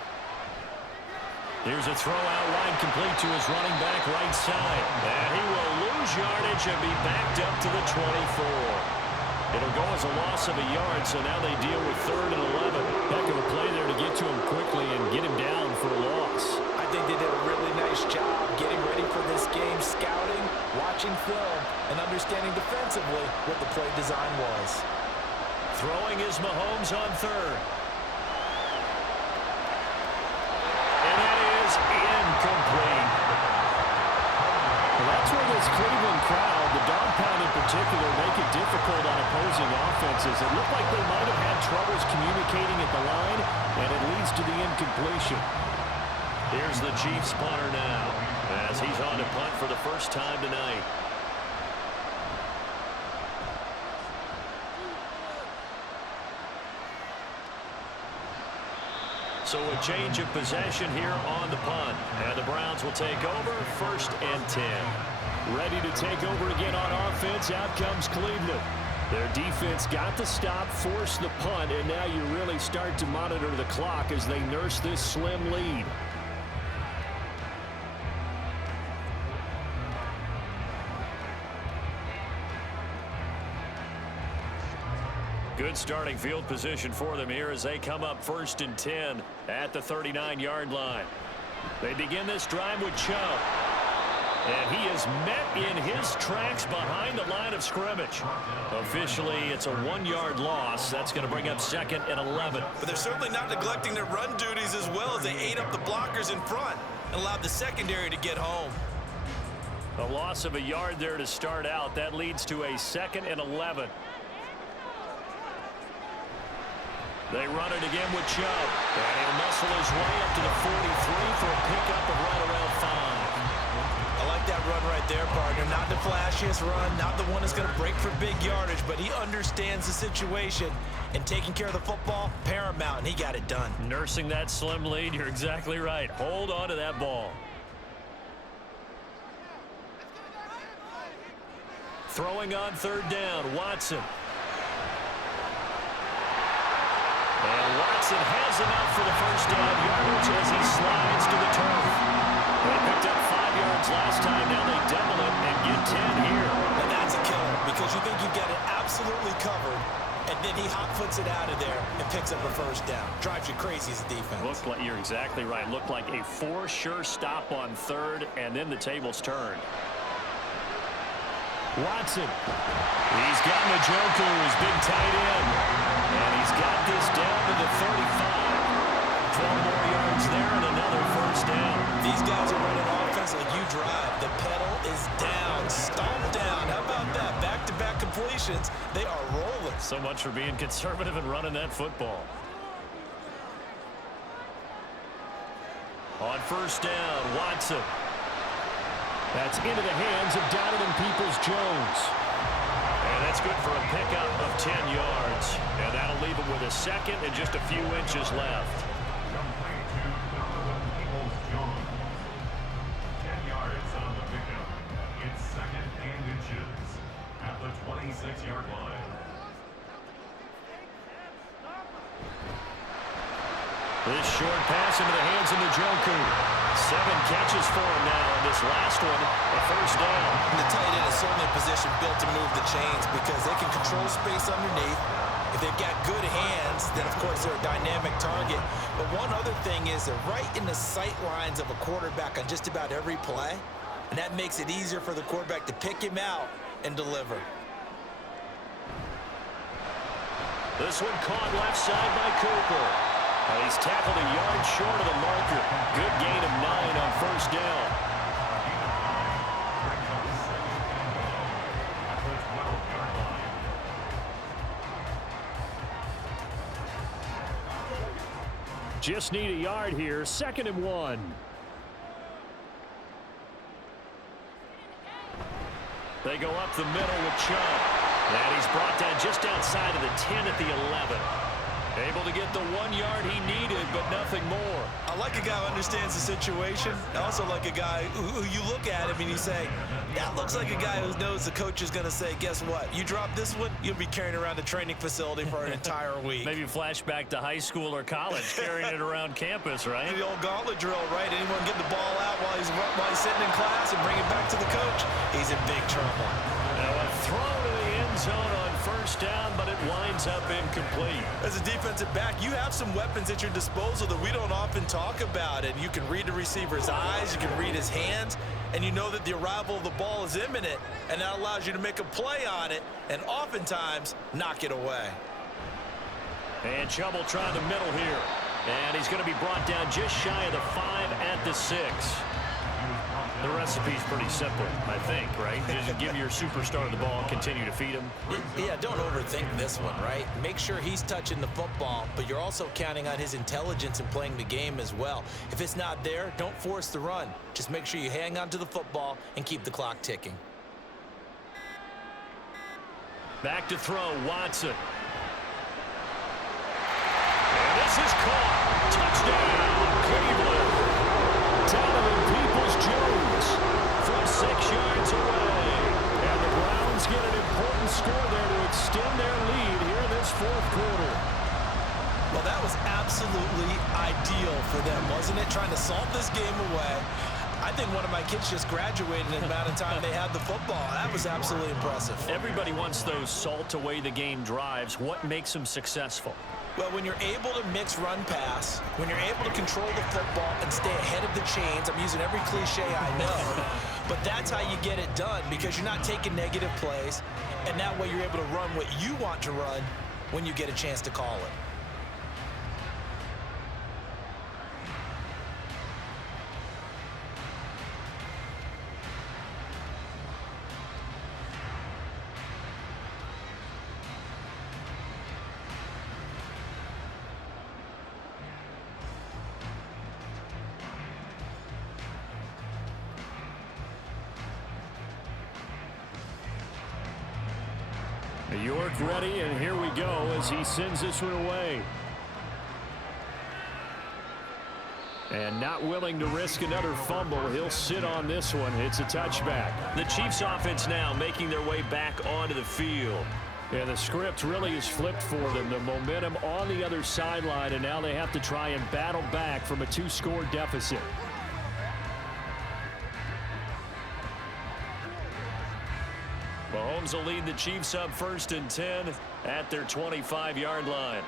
Here's a throw out line complete to his running back right side. And he will lose yardage and be backed up to the 24. It'll go as a loss of a yard, so now they deal with 3rd and 11. Heck of a play there to get to him quickly and get him down for a loss. I think they did a really nice job getting ready for this game, scouting, watching film, and understanding defensively what the play design was. Throwing is Mahomes on 3rd. And that is incomplete. Well, that's where this Cleveland crowd, the dog pound in particular, make it difficult on opposing offenses. It looked like they might have had troubles communicating at the line, and it leads to the incompletion. Here's the Chiefs punter now, as he's on to punt for the first time tonight. So a change of possession here on the punt. And the Browns will take over 1st and 10. Ready to take over again on offense. Out comes Cleveland. Their defense got the stop, forced the punt, and now you really start to monitor the clock as they nurse this slim lead. Good starting field position for them here as they come up 1st and 10 at the 39-yard line. They begin this drive with Chubb. And he is met in his tracks behind the line of scrimmage. Officially, it's a 1-yard loss. That's going to bring up 2nd and 11. But they're certainly not neglecting their run duties as well as they ate up the blockers in front and allowed the secondary to get home. A loss of a yard there to start out. That leads to a 2nd and 11. They run it again with Chubb. And he'll muscle his way up to the 43 for a pickup of right around 5. I like that run right there, partner. Not the flashiest run, not the one that's going to break for big yardage, but he understands the situation, and taking care of the football, paramount, and he got it done. Nursing that slim lead, you're exactly right. Hold on to that ball. Throwing on third down, Watson. And Watson has enough for the first down yardage as he slides to the turf. They picked up 5 yards last time. Now they double it and get 10 here. Now that's a killer because you think you've got it absolutely covered, and then he hot-foots it out of there and picks up a first down. Drives you crazy as a defense. Looked like, you're exactly right. Looked like a for-sure stop on third, and then the tables turned. Watson. He's got Njoku, his big tight end. And he's got this down to the 35. 12 more yards there and another first down. These guys are running offense like you drive. The pedal is down, stomp down. How about that? Back-to-back completions. They are rolling. So much for being conservative and running that football. On first down, Watson. That's into the hands of Donovan Peoples-Jones. And that's good for a pickup of 10 yards. And that'll leave him with a second and just a few inches left. Complete to Donovan Peoples-Jones. 10 yards on the pickup. It's second and inches at the 26-yard line. This short pass into the hands of Njoku. 7 catches for him now, and this last one, a first down. The tight end is certainly a position built to move the chains because they can control space underneath. If they've got good hands, then of course they're a dynamic target. But one other thing is they're right in the sight lines of a quarterback on just about every play, and that makes it easier for the quarterback to pick him out and deliver. This one caught left side by Cooper. He's tackled a yard short of the marker. Good gain of 9 on first down. Just need a yard here. 2nd and 1. They go up the middle with Chubb. And he's brought down just outside of the 10 at the 11. Able to get the 1 yard he needed, but nothing more. I like a guy who understands the situation. I also like a guy who you look at him and you say, that looks like a guy who knows the coach is going to say, guess what? You drop this one, you'll be carrying around the training facility for an entire week. Maybe flashback to high school or college, carrying it around campus, right? The old gauntlet drill, right? Anyone get the ball out while he's sitting in class and bring it back to the coach? He's in big trouble. Now a throw to the end zone on first down, but it winds up incomplete. As a defensive back, you have some weapons at your disposal that we don't often talk about. And you can read the receiver's eyes, you can read his hands, and you know that the arrival of the ball is imminent, and that allows you to make a play on it and oftentimes knock it away. And Chubb will try the middle here. And he's going to be brought down just shy of the 5 at the 6. The recipe's pretty simple, I think, right? Just give your superstar the ball and continue to feed him. Yeah, don't overthink this one, right? Make sure he's touching the football, but you're also counting on his intelligence in playing the game as well. If it's not there, don't force the run. Just make sure you hang on to the football and keep the clock ticking. Back to throw, Watson. And this is caught. Touchdown, Cleveland. Donovan Peoples-Jones from 6 yards away. And the Browns get an important score there to extend their lead here in this 4th quarter. Well, that was absolutely ideal for them, wasn't it? Trying to salt this game away. I think one of my kids just graduated in the amount of time they had the football. That was absolutely impressive. Everybody wants those salt away the game drives. What makes them successful? Well, when you're able to mix run pass, when you're able to control the football and stay ahead of the chains, I'm using every cliche I know, but that's how you get it done because you're not taking negative plays, and that way you're able to run what you want to run when you get a chance to call it. York ready, and here we go as he sends this one away. And not willing to risk another fumble. He'll sit on this one. It's a touchback. The Chiefs offense now making their way back onto the field. Yeah, the script really is flipped for them. The momentum on the other sideline, and now they have to try and battle back from a 2-score deficit. Mahomes will lead the Chiefs up 1st and 10 at their 25-yard line.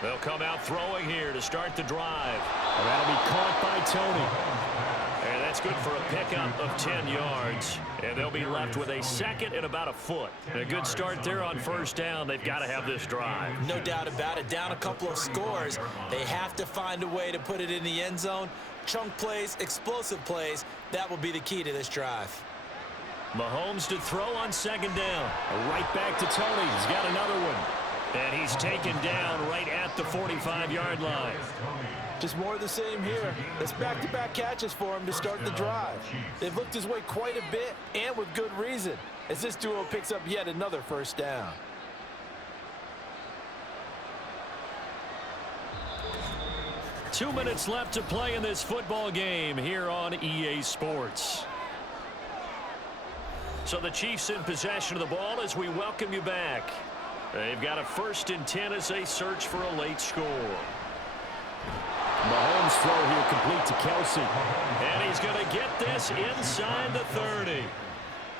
They'll come out throwing here to start the drive. And that'll be caught by Tony. And that's good for a pickup of 10 yards. And they'll be left with a 2nd and about a foot. A good start there on 1st down. They've got to have this drive. No doubt about it. Down a couple of scores. They have to find a way to put it in the end zone. Chunk plays, explosive plays. That will be the key to this drive. Mahomes to throw on 2nd down. Right back to Tony. He's got another one. And he's taken down right at the 45-yard line. Just more of the same here. It's back-to-back catches for him to start the drive. They've looked his way quite a bit, and with good reason, as this duo picks up yet another 1st down. Two minutes left to play in this football game here on EA Sports. So the Chiefs in possession of the ball as we welcome you back. They've got a 1st and 10 as they search for a late score. Mahomes throw here complete to Kelsey. And he's going to get this inside the 30.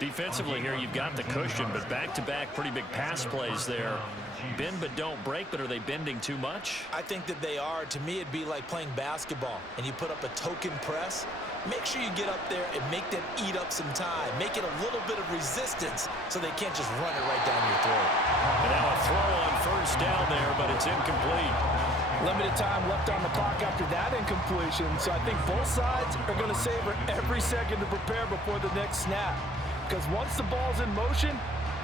Defensively here, you've got the cushion, but back-to-back pretty big pass plays there. Bend but don't break, but are they bending too much? I think that they are. To me, it'd be like playing basketball, and you put up a token press. Make sure you get up there and make them eat up some time. Make it a little bit of resistance so they can't just run it right down your throat. And now a throw on 1st down there, but it's incomplete. Limited time left on the clock after that incompletion, so I think both sides are going to savor every second to prepare before the next snap. Because once the ball's in motion,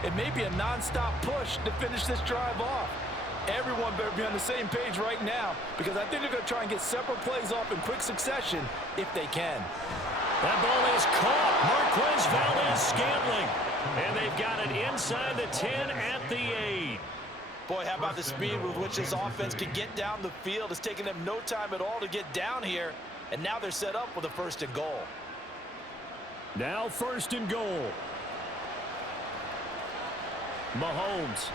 it may be a non-stop push to finish this drive off. Everyone better be on the same page right now, because I think they're going to try and get several plays off in quick succession if they can. That ball is caught. Marquez Valdes-Scantling. And they've got it inside the 10 at the 8. Boy, how about the speed with which this offense can get down the field? It's taken them no time at all to get down here, and now they're set up with a 1st and goal. Now 1st and goal. Mahomes.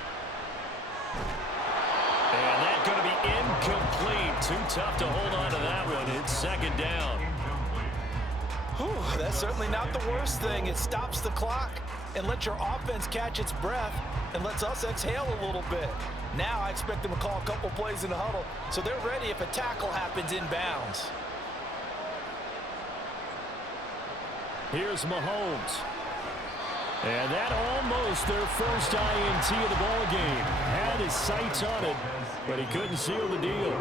And that's going to be incomplete. Too tough to hold on to that one. It's 2nd down. Whew, that's certainly not the worst thing. It stops the clock and lets your offense catch its breath and lets us exhale a little bit. Now I expect them to call a couple plays in the huddle, so they're ready if a tackle happens inbounds. Here's Mahomes. And that almost their first INT of the ball game. Had his sights on it, but he couldn't seal the deal.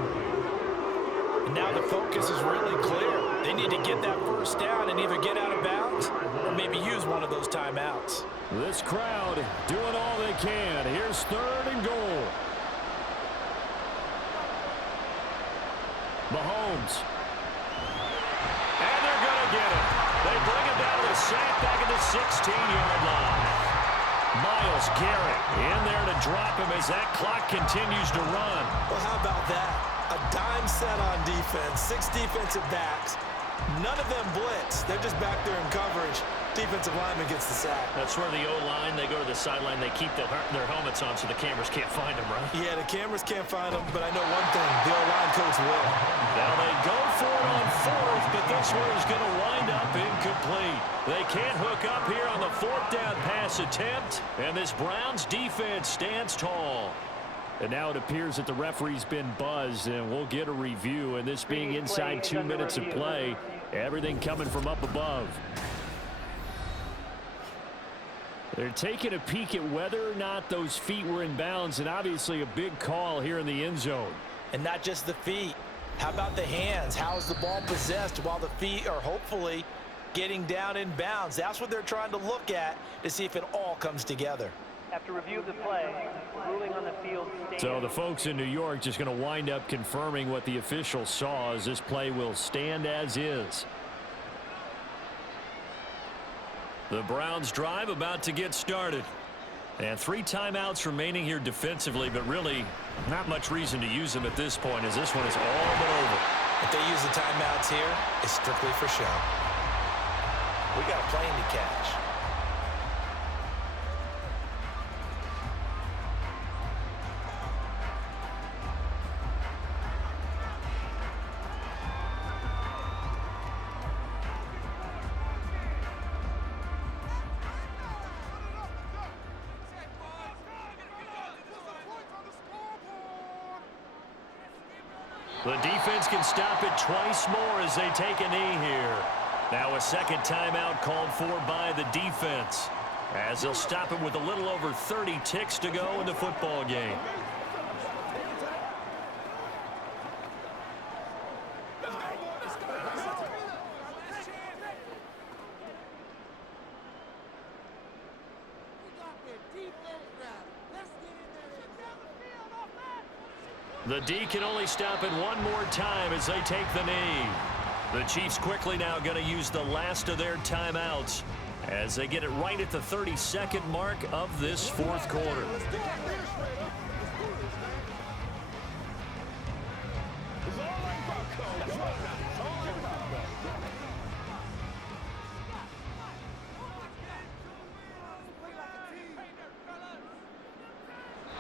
And now the focus is really clear. They need to get that 1st down and either get out of bounds or maybe use one of those timeouts. This crowd doing all they can. Here's 3rd and goal. Mahomes. And they're going to get it. They bring it down to the sack back at the 16-yard line. Myles Garrett in there to drop him as that clock continues to run. Well, how about that? A dime set on defense, 6 defensive backs. None of them blitz. They're just back there in coverage. Defensive lineman gets the sack. That's where the O-line, they go to the sideline, they keep their helmets on so the cameras can't find them, right? Yeah, the cameras can't find them, but I know one thing. The O-line coach will. Now they go for it on 4th, but this one is going to wind up incomplete. They can't hook up here on the 4th down pass attempt, and this Browns defense stands tall. And now it appears that the referee's been buzzed, and we'll get a review. And this being inside 2 minutes of play, everything coming from up above. They're taking a peek at whether or not those feet were in bounds, and obviously a big call here in the end zone. And not just the feet. How about the hands? How is the ball possessed while the feet are hopefully getting down in bounds? That's what they're trying to look at to see if it all comes together. After review of the play, ruling on the field stands. So the folks in New York just going to wind up confirming what the officials saw, as this play will stand as is. The Browns drive about to get started. And 3 timeouts remaining here defensively, but really not much reason to use them at this point as this one is all but over. If they use the timeouts here, it's strictly for show. We got a plane to catch. The defense can stop it twice more as they take a knee here. Now a second timeout called for by the defense, as they'll stop it with a little over 30 ticks to go in the football game. The D can only stop it one more time as they take the knee. The Chiefs quickly now going to use the last of their timeouts as they get it right at the 32nd mark of this fourth quarter.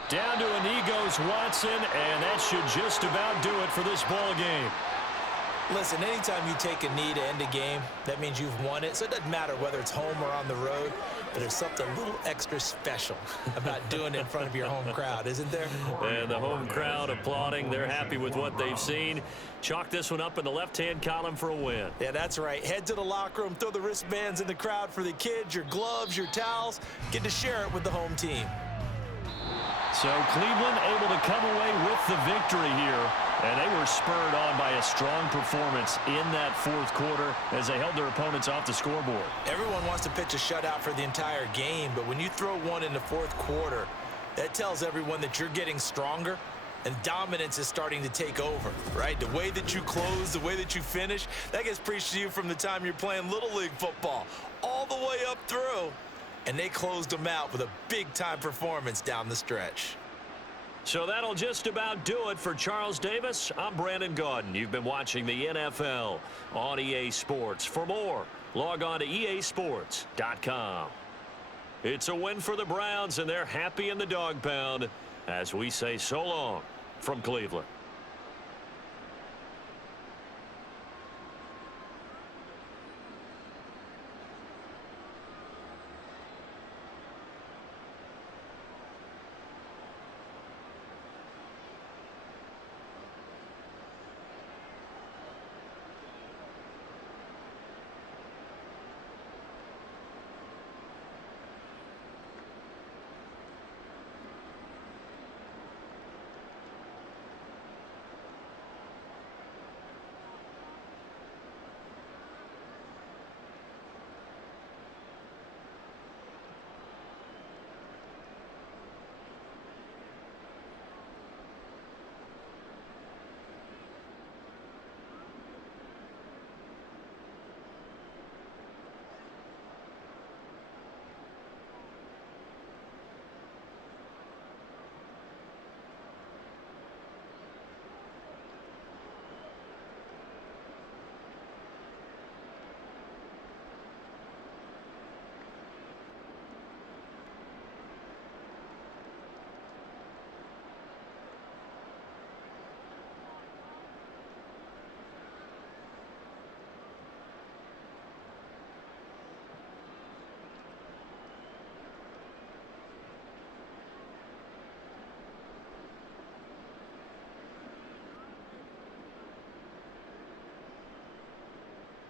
Down to a knee goes Watson, and that should just about do it for this ball game. Listen, anytime you take a knee to end a game, that means you've won it. So it doesn't matter whether it's home or on the road, but there's something a little extra special about doing it in front of your home crowd, isn't there? And the home crowd applauding. They're happy with what they've seen. Chalk this one up in the left-hand column for a win. Yeah, that's right. Head to the locker room, throw the wristbands in the crowd for the kids, your gloves, your towels. Get to share it with the home team. So Cleveland able to come away with the victory here, and they were spurred on by a strong performance in that fourth quarter as they held their opponents off the scoreboard. Everyone wants to pitch a shutout for the entire game, but when you throw one in the fourth quarter, that tells everyone that you're getting stronger and dominance is starting to take over, right? The way that you close, the way that you finish, that gets preached to you from the time you're playing Little League football all the way up through. And they closed them out with a big-time performance down the stretch. So that'll just about do it for Charles Davis. I'm Brandon Gaudin. You've been watching the NFL on EA Sports. For more, log on to easports.com. It's a win for the Browns, and they're happy in the dog pound as we say so long from Cleveland.